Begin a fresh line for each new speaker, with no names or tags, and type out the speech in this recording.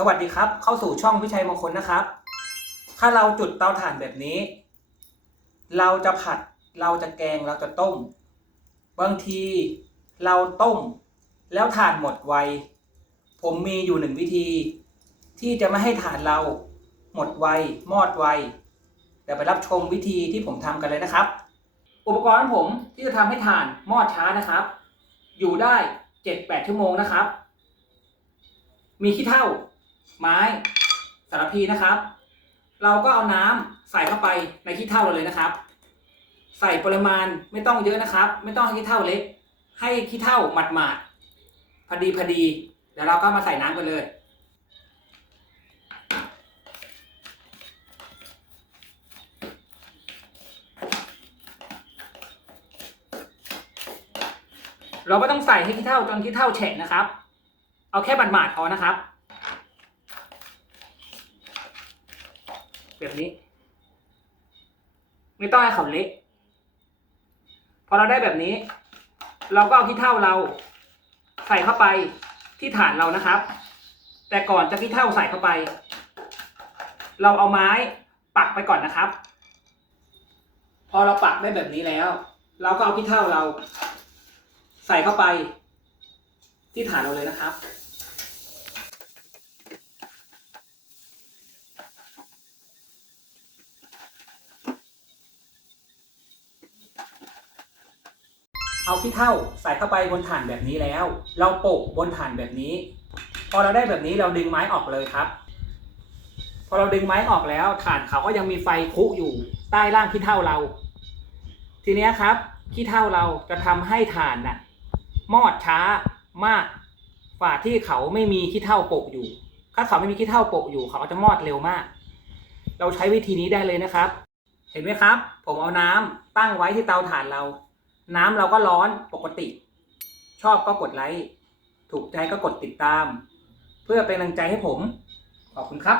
สวัสดีครับ เข้าสู่ช่องวิชัยมงคลนะครับ ถ้าเราจุดเตาถ่านแบบนี้ เราจะผัด เราจะแกง เราจะต้ม บางทีเราต้ม แล้วถ่านหมดไว ผมมีอยู่หนึ่งวิธี ที่จะไม่ให้ถ่านเราหมดไว มอดไว เดี๋ยวไปรับชมวิธีที่ผมทำกันเลยนะครับ อุปกรณ์ของผมที่จะทำให้ถ่านมอดช้านะครับ อยู่ได้ 7-8 ชั่วโมงนะครับ มีขี้เถ้า ไม้สารพีนะครับ เราก็เอาน้ำใส่เข้าไปในขี้เถ้าเราเลยนะครับ ใส่ปริมาณไม่ต้องเยอะนะครับ ไม่ต้องให้ขี้เถ้าเล็ก ให้ขี้เถ้าหมาดหมาดๆพอดีพอดีเดี๋ยวเราก็มาใส่น้ำกันเลยเราไม่ต้องใส่ให้ขี้เถ้าจนขี้เถ้าแฉะนะครับ เอาแค่หมาดๆพอนะครับ แบบนี้ ไม่ต้องให้เขาเละพอเราได้แบบนี้ เราก็เอาขี้เถ้าเรา ใส่เข้าไปที่ฐานเรานะครับ แต่ก่อนจะขี้เถ้าใส่เข้าไป เราเอาไม้ปักไปก่อนนะครับ พอเราปักได้แบบนี้แล้ว เราก็เอาขี้เถ้าเรา ใส่เข้าไป ที่ฐานเราเลยนะครับ เอาขี้เถ้าใส่เข้าไปบนฐานแบบนี้แล้ว เราโปะบนฐานแบบนี้ พอเราได้แบบนี้เราดึงไม้ออกเลยครับ พอเราดึงไม้ออกแล้วฐานเขาก็ยังมีไฟคุอยู่ใต้ล่างขี้เถ้าเรา ทีเนี้ยครับขี้เถ้าเราจะทำให้ฐานน่ะมอดช้ามากฝ่าที่เขาไม่มีขี้เถ้าโปะอยู่ ถ้าเขาไม่มีขี้เถ้าโปะอยู่ เขาก็จะมอดเร็วมาก เราใช้วิธีนี้ได้เลยนะครับ เห็นไหมครับ ผมเอาน้ำตั้งไว้ที่เตาถ่านเรา น้ำเราก็ร้อนปกติ ชอบก็กดไลค์ ถูกใจก็กดติดตาม เพื่อเป็นกำลังใจให้ผม ขอบคุณครับ